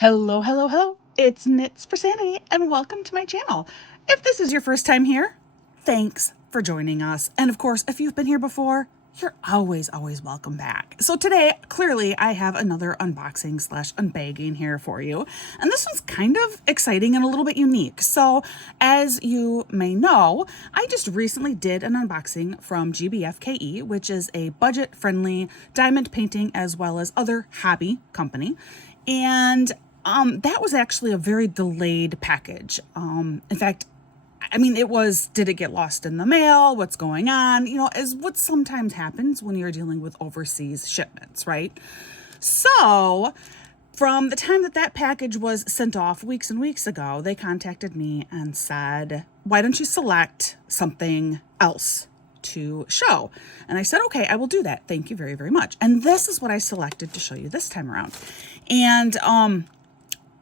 Hello, hello, hello. It's Knits for Sanity and welcome to my channel. If this is your first time here, thanks for joining us. And of course, if you've been here before, you're always welcome back. So today, clearly, I have another unboxing slash unbagging here for you. And this one's kind of exciting and a little bit unique. So as you may know, I just recently did an unboxing from GBFKE, which is a budget-friendly diamond painting as well as other hobby company. And that was actually a very delayed package. In fact, I mean, did it get lost in the mail? What's going on? You know, is what sometimes happens when you're dealing with overseas shipments, right? So from the time that package was sent off weeks and weeks ago, they contacted me and said, why don't you select something else to show? And I said, okay, I will do that. Thank you very, very much. And this is what I selected to show you this time around. And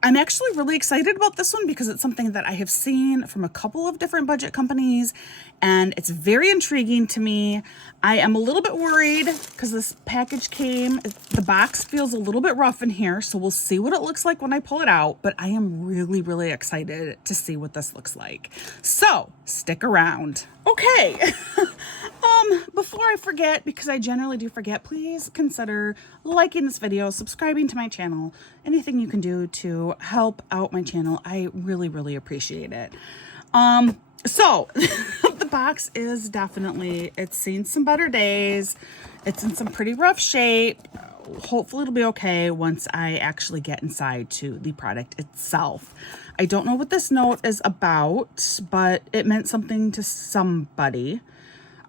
I'm actually really excited about this one because it's something that I have seen from a couple of different budget companies and it's very intriguing to me. I am a little bit worried because this package the box feels a little bit rough in here, so we'll see what it looks like when I pull it out, but I am really, really excited to see what this looks like. So stick around. Okay. Before I forget, because I generally do forget, please consider liking this video, subscribing to my channel, anything you can do to help out my channel. I really, really appreciate it. So the box is it's seen some better days. It's in some pretty rough shape. Hopefully it'll be okay once I actually get inside to the product itself. I don't know what this note is about, but it meant something to somebody.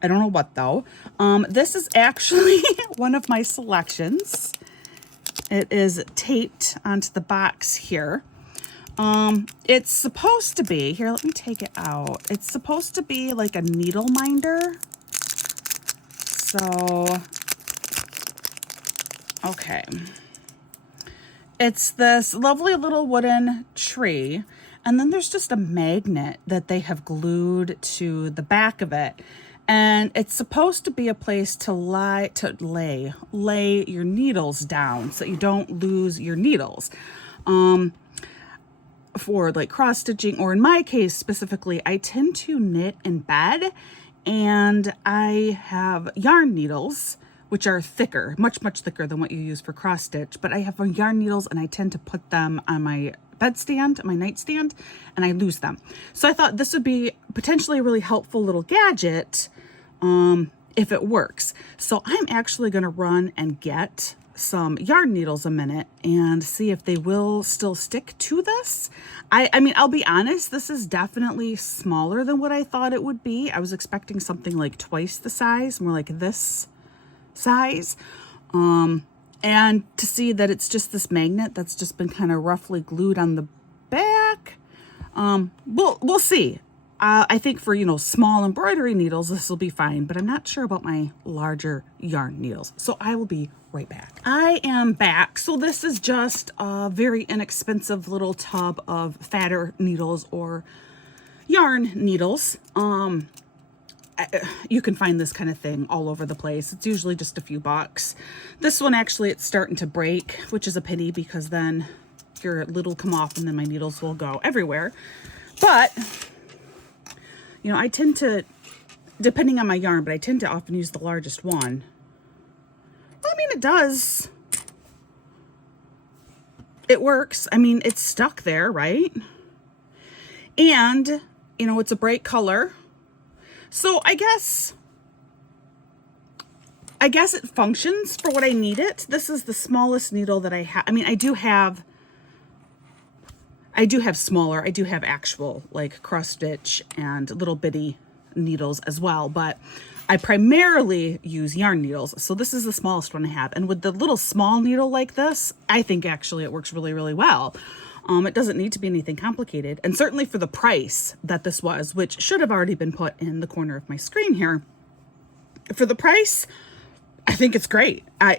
I don't know what though. This is actually one of my selections. It is taped onto the box here. It's supposed to be, here, let me take it out. It's supposed to be like a needle minder. So, okay. It's this lovely little wooden tree. And then there's just a magnet that they have glued to the back of it. And it's supposed to be a place to lay your needles down so you don't lose your needles. For like cross stitching, or in my case specifically, I tend to knit in bed and I have yarn needles, which are thicker, much thicker than what you use for cross stitch, but I have yarn needles and I tend to put them on my bedstand, my nightstand, and I lose them. So I thought this would be potentially a really helpful little gadget if it works. So I'm actually going to run and get some yarn needles a minute and see if they will still stick to this. I mean, I'll be honest, this is definitely smaller than what I thought it would be. I was expecting something like twice the size, more like this size. And to see that it's just this magnet that's just been kind of roughly glued on the back. We'll see. I think for, small embroidery needles, this will be fine, but I'm not sure about my larger yarn needles. So I will be right back. I am back. So this is just a very inexpensive little tub of fatter needles or yarn needles. You can find this kind of thing all over the place. It's usually just a few bucks. This one, actually, it's starting to break, which is a pity because then your lid will come off and then my needles will go everywhere. But I tend to, depending on my yarn, but I tend to often use the largest one. Well, I mean, it works. I mean, it's stuck there, right? And, it's a bright color. So I guess it functions for what I need it. This is the smallest needle that I have. I mean, I do have smaller. I do have actual like cross stitch and little bitty needles as well, but I primarily use yarn needles. So this is the smallest one I have. And with the little small needle like this, I think actually it works really, really well. It doesn't need to be anything complicated. And certainly for the price that this was, which should have already been put in the corner of my screen here, for the price, I think it's great. I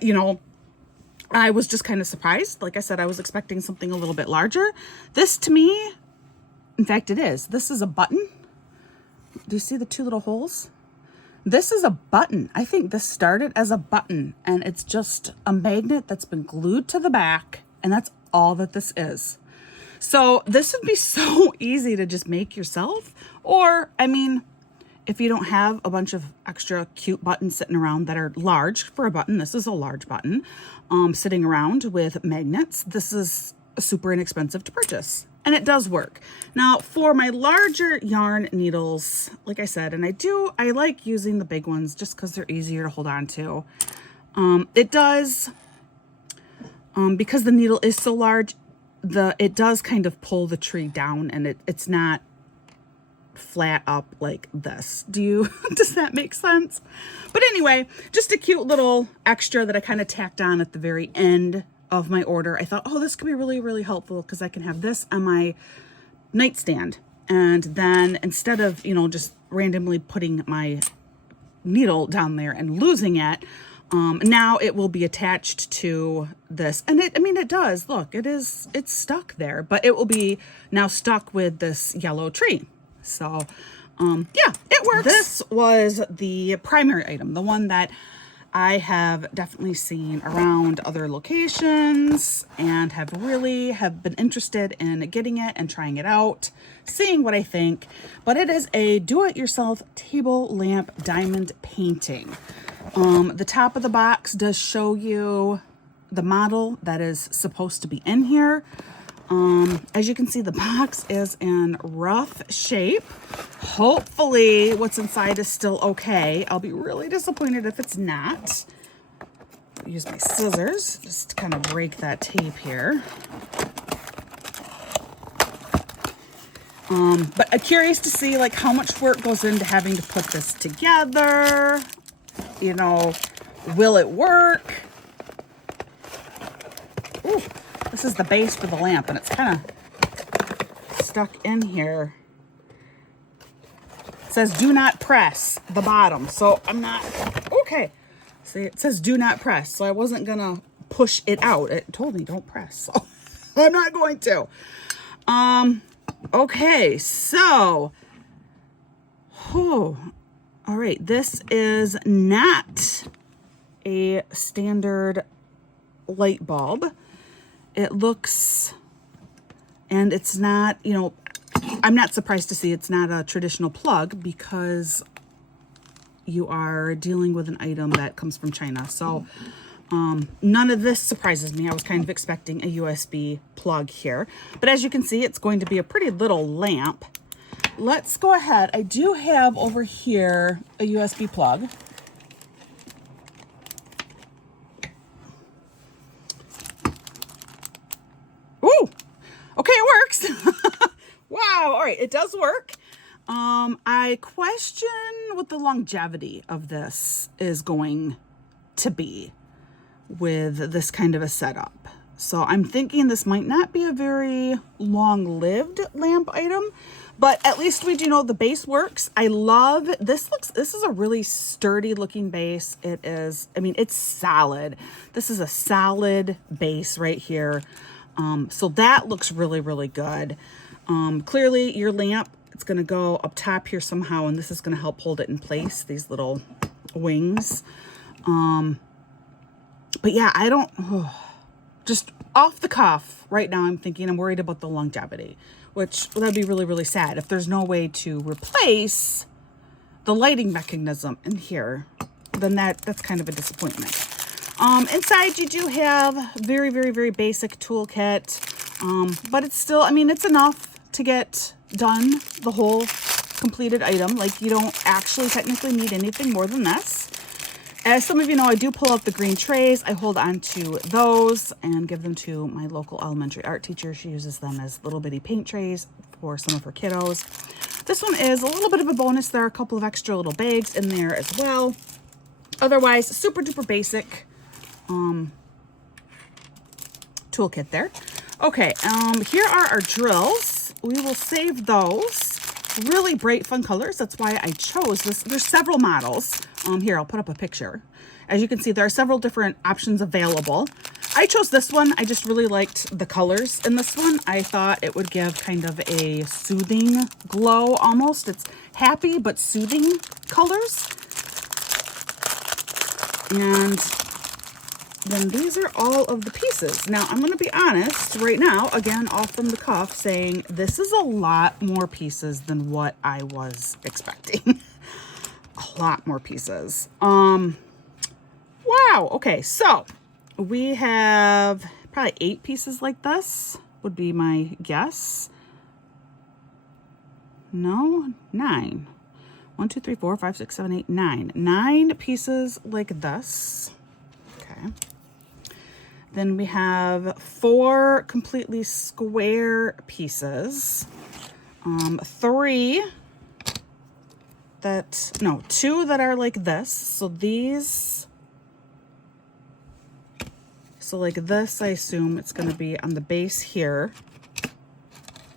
was just kind of surprised. Like I said, I was expecting something a little bit larger. This to me, in fact, it is. This is a button. Do you see the two little holes? This is a button. I think this started as a button and it's just a magnet that's been glued to the back, and that's all that this is. So this would be so easy to just make yourself. Or, I mean, if you don't have a bunch of extra cute buttons sitting around that are large for a button, this is a large button, sitting around with magnets, this is super inexpensive to purchase. And it does work. Now, for my larger yarn needles, like I said, and I like using the big ones just because they're easier to hold on to. It does, because the needle is so large, it does kind of pull the tree down, and it's not flat up like this. Does that make sense? But anyway, just a cute little extra that I kind of tacked on at the very end of my order. I thought, oh, this could be really, really helpful because I can have this on my nightstand. And then instead of, just randomly putting my needle down there and losing it, now it will be attached to this. And it does, look, it's stuck there, but it will be now stuck with this yellow tree. So, yeah, it works. This was the primary item, the one that I have definitely seen around other locations and have been interested in getting it and trying it out, seeing what I think. But it is a do-it-yourself table lamp diamond painting. The top of the box does show you the model that is supposed to be in here. As you can see, the box is in rough shape. Hopefully what's inside is still okay. I'll be really disappointed if it's not. Use my scissors just to kind of break that tape here. But I'm curious to see like how much work goes into having to put this together. Will it work? Ooh. This is the base for the lamp, and it's kind of stuck in here. It says do not press the bottom, so I'm not, okay. See, it says do not press, so I wasn't gonna push it out. It told me don't press, so I'm not going to. Okay, so, all right, this is not a standard light bulb. It looks, and it's not, I'm not surprised to see it's not a traditional plug because you are dealing with an item that comes from China. So none of this surprises me. I was kind of expecting a USB plug here. But as you can see, it's going to be a pretty little lamp. Let's go ahead. I do have over here a USB plug. Ooh, okay, it works. Wow, all right, it does work. I question what the longevity of this is going to be with this kind of a setup. So I'm thinking this might not be a very long-lived lamp item, but at least we do know the base works. I love this. This is a really sturdy looking base. It is, it's solid. This is a solid base right here. So that looks really, really good. Clearly your lamp, it's going to go up top here somehow, and this is going to help hold it in place, these little wings. But yeah, just off the cuff right now, I'm worried about the longevity, which that'd be really, really sad if there's no way to replace the lighting mechanism in here. Then that's kind of a disappointment. Inside you do have very, very, very basic toolkit, but it's still, it's enough to get done the whole completed item. Like, you don't actually technically need anything more than this. As some of you know, I do pull out the green trays. I hold on to those and give them to my local elementary art teacher. She uses them as little bitty paint trays for some of her kiddos. This one is a little bit of a bonus. There are a couple of extra little bags in there as well. Otherwise, super duper basic toolkit there. Okay, here are our drills. We will save those. Really bright, fun colors. That's why I chose this. There's several models. Here, I'll put up a picture. As you can see, there are several different options available. I chose this one. I just really liked the colors in this one. I thought it would give kind of a soothing glow almost. It's happy but soothing colors. And then these are all of the pieces. Now, I'm going to be honest right now, again, off from the cuff, saying this is a lot more pieces than what I was expecting. A lot more pieces. Wow. Okay, so we have probably 8 pieces like this, would be my guess. No, 9. 1, 2, 3, 4, 5, 6, 7, 8, 9. 9 pieces like this. Okay. Then we have 4 completely square pieces. 2 that are like this. So these, so like this, I assume it's going to be on the base here.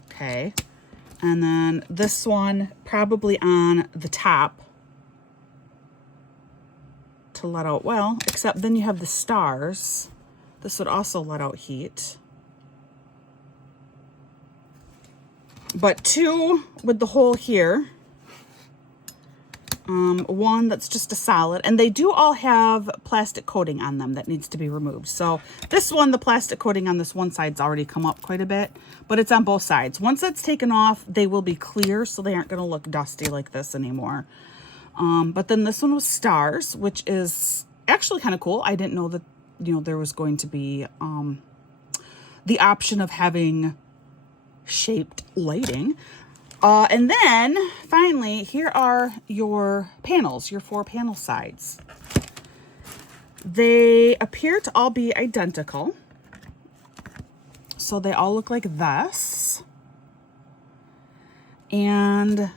Okay. And then this one probably on the top to let out, well, except then you have the stars. This would also let out heat. But 2 with the hole here. 1 that's just a solid, and they do all have plastic coating on them that needs to be removed. So this one, the plastic coating on this one side's already come up quite a bit, but it's on both sides. Once that's taken off, they will be clear, so they aren't going to look dusty like this anymore. But then this one was stars, which is actually kind of cool. I didn't know that, you know, there was going to be the option of having shaped lighting. And then finally, here are your panels, your 4 panel sides. They appear to all be identical. So they all look like this. And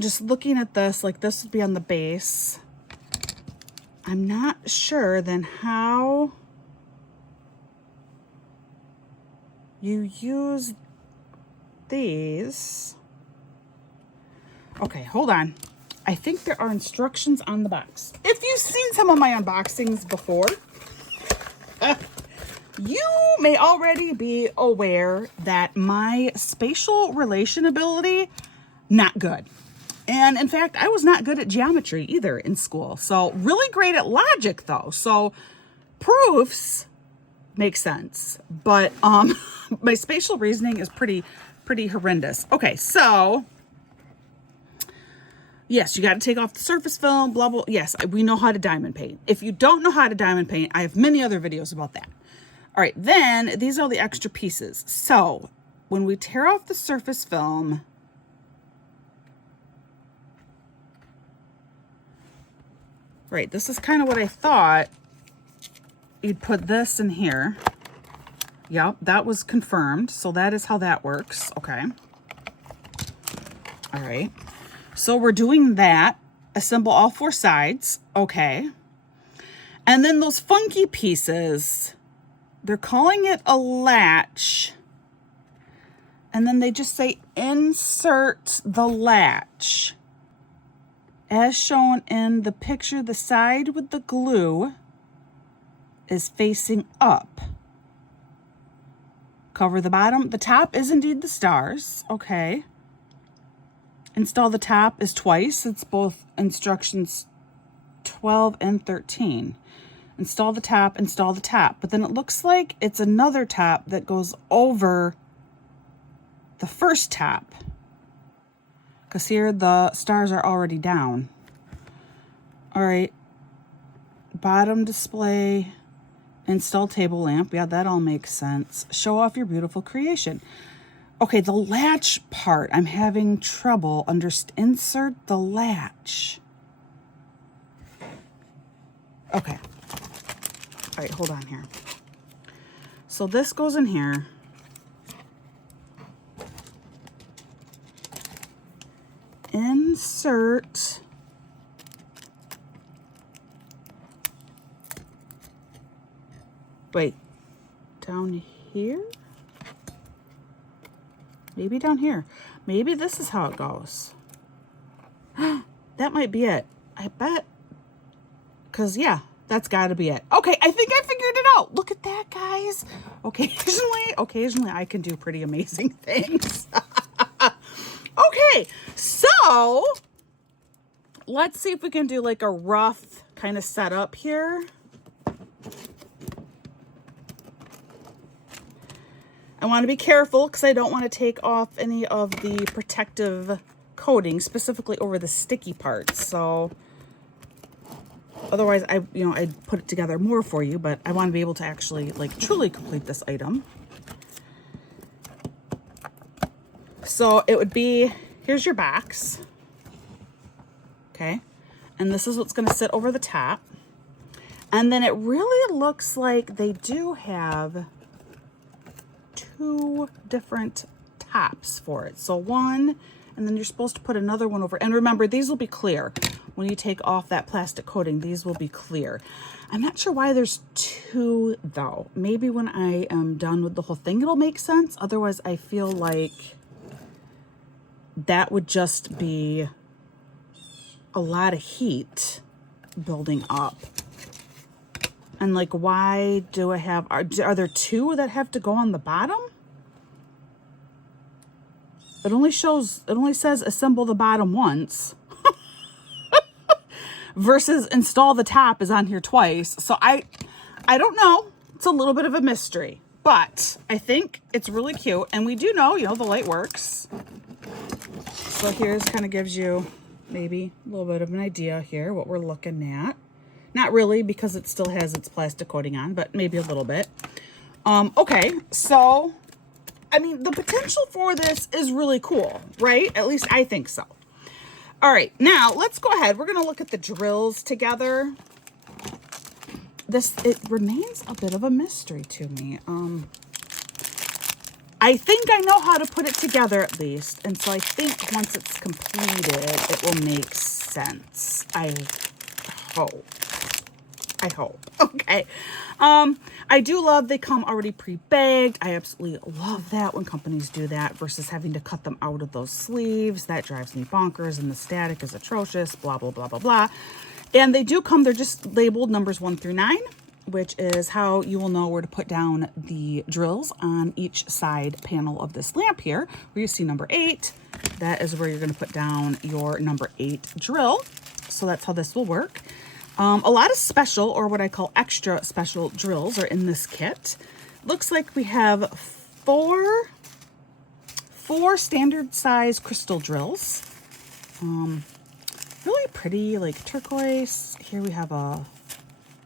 just looking at this, like this would be on the base. I'm not sure then how you use these. Okay, hold on. I think there are instructions on the box. If you've seen some of my unboxings before, you may already be aware that my spatial relation ability, not good. And in fact, I was not good at geometry either in school. So really great at logic though. So proofs make sense, but my spatial reasoning is pretty horrendous. Okay, so yes, you got to take off the surface film, blah, blah. Yes, we know how to diamond paint. If you don't know how to diamond paint, I have many other videos about that. All right, then these are the extra pieces. So when we tear off the surface film, right, this is kind of what I thought. You'd put this in here. Yep, that was confirmed. So that is how that works. Okay. All right. So we're doing that. Assemble all 4 sides. Okay. And then those funky pieces, they're calling it a latch. And then they just say insert the latch. As shown in the picture, the side with the glue is facing up. Cover the bottom. The top is indeed the stars. Okay. Install the top is twice. It's both instructions 12 and 13. Install the top, install the top. But then it looks like it's another top that goes over the first top. Because here the stars are already down. All right. Bottom display. Install table lamp. Yeah, that all makes sense. Show off your beautiful creation. Okay, the latch part. I'm having trouble. Insert the latch. Okay. All right, hold on here. So this goes in here. Insert. Wait, down here? Maybe down here. Maybe this is how it goes. That might be it. I bet. Because, yeah, that's got to be it. Okay, I think I figured it out. Look at that, guys. Occasionally I can do pretty amazing things. Okay, so let's see if we can do like a rough kind of setup here. I want to be careful because I don't want to take off any of the protective coating, specifically over the sticky parts. So otherwise I'd put it together more for you, but I want to be able to actually like truly complete this item. So it would be, here's your box. Okay. And this is what's going to sit over the top. And then it really looks like they do have 2 different tops for it. So one, and then you're supposed to put another one over. And remember, these will be clear. When you take off that plastic coating, these will be clear. I'm not sure why there's 2 though. Maybe when I am done with the whole thing, it'll make sense. Otherwise, I feel like that would just be a lot of heat building up. And like, why do I have, are there 2 that have to go on the bottom? It only says assemble the bottom once versus install the top is on here twice. So I don't know. It's a little bit of a mystery, but I think it's really cute. And we do know, the light works. So here's kind of gives you maybe a little bit of an idea here, what we're looking at. Not really, because it still has its plastic coating on, but maybe a little bit. Okay, so, I mean, the potential for this is really cool, right? At least I think so. All right, now let's go ahead. We're going to look at the drills together. It remains a bit of a mystery to me. I think I know how to put it together at least. And so I think once it's completed, it will make sense. I hope. Okay. I do love they come already pre-bagged. I absolutely love that when companies do that versus having to cut them out of those sleeves. That drives me bonkers and the static is atrocious, blah, blah, blah, blah, blah. And they do come, they're just labeled numbers 1 through 9, which is how you will know where to put down the drills on each side panel of this lamp here. Where you see number 8, that is where you're going to put down your number 8 drill. So that's how this will work. A lot of special, or what I call extra special drills are in this kit. Looks like we have four standard size crystal drills. Really pretty, like turquoise. Here we have a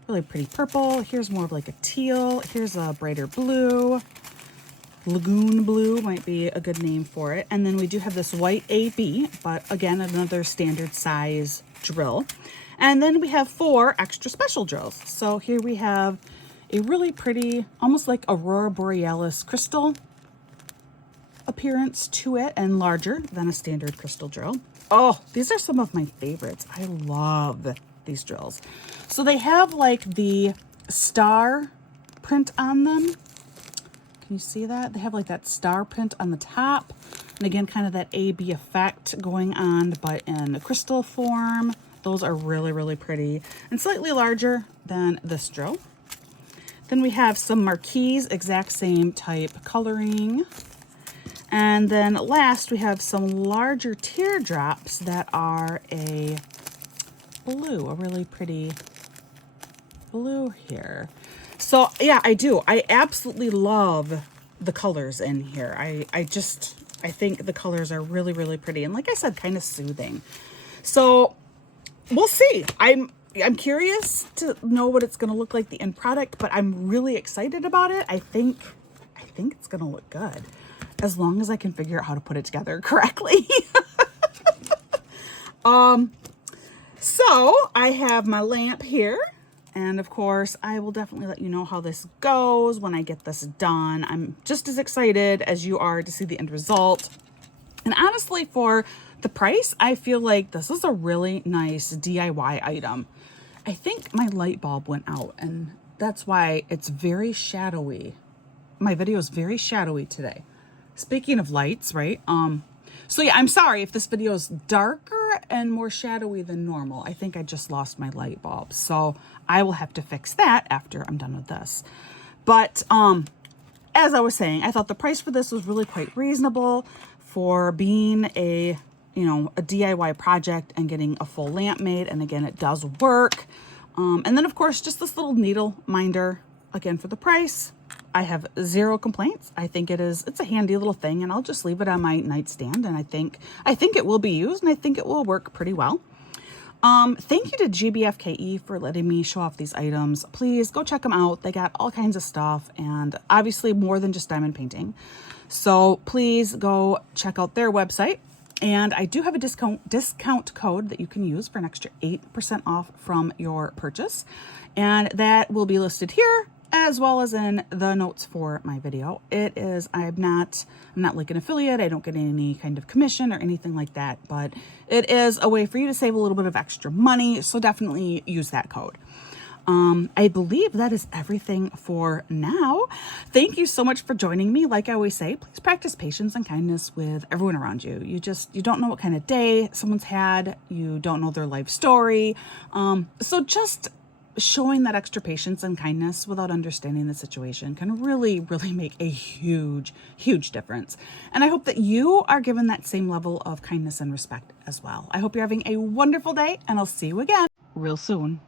really pretty purple. Here's more of like a teal. Here's a brighter blue. Lagoon blue might be a good name for it. And then we do have this white AB, but again, another standard size drill. And then we have 4 extra special drills. So here we have a really pretty, almost like Aurora Borealis crystal appearance to it and larger than a standard crystal drill. Oh, these are some of my favorites. I love these drills. So they have like the star print on them. Can you see that? They have like that star print on the top. And again, kind of that AB effect going on, but in a crystal form. Those are really, really pretty and slightly larger than this drill. Then we have some marquees, exact same type coloring. And then last, we have some larger teardrops that are a blue, a really pretty blue here. So yeah, I do. I absolutely love the colors in here. I think the colors are really, really pretty. And like I said, kind of soothing. So we'll see. I'm curious to know what it's going to look like the end product, but I'm really excited about it. I think it's going to look good as long as I can figure out how to put it together correctly. So I have my lamp here, and of course I will definitely let you know how this goes when I get this done. I'm just as excited as you are to see the end result. And honestly, for the price, I feel like this is a really nice DIY item. I think my light bulb went out, and that's why it's very shadowy. My video is very shadowy today. Speaking of lights, right? So yeah, I'm sorry if this video is darker and more shadowy than normal. I think I just lost my light bulb. So I will have to fix that after I'm done with this. But as I was saying, I thought the price for this was really quite reasonable for being a DIY project and getting a full lamp made. And again, it does work. And then of course, just this little needle minder again, for the price, I have zero complaints. I think it's a handy little thing, and I'll just leave it on my nightstand, and I think it will be used, and I think it will work pretty well. Thank you to GBFKE for letting me show off these items. Please go check them out. They got all kinds of stuff, and obviously more than just diamond painting. So please go check out their website. And I do have a discount code that you can use for an extra 8% off from your purchase. And that will be listed here as well as in the notes for my video. I'm not like an affiliate. I don't get any kind of commission or anything like that, but it is a way for you to save a little bit of extra money. So definitely use that code. I believe that is everything for now. Thank you so much for joining me. Like I always say, please practice patience and kindness with everyone around you. You don't know what kind of day someone's had. You don't know their life story. So just showing that extra patience and kindness without understanding the situation can really, really make a huge, huge difference. And I hope that you are given that same level of kindness and respect as well. I hope you're having a wonderful day, and I'll see you again real soon.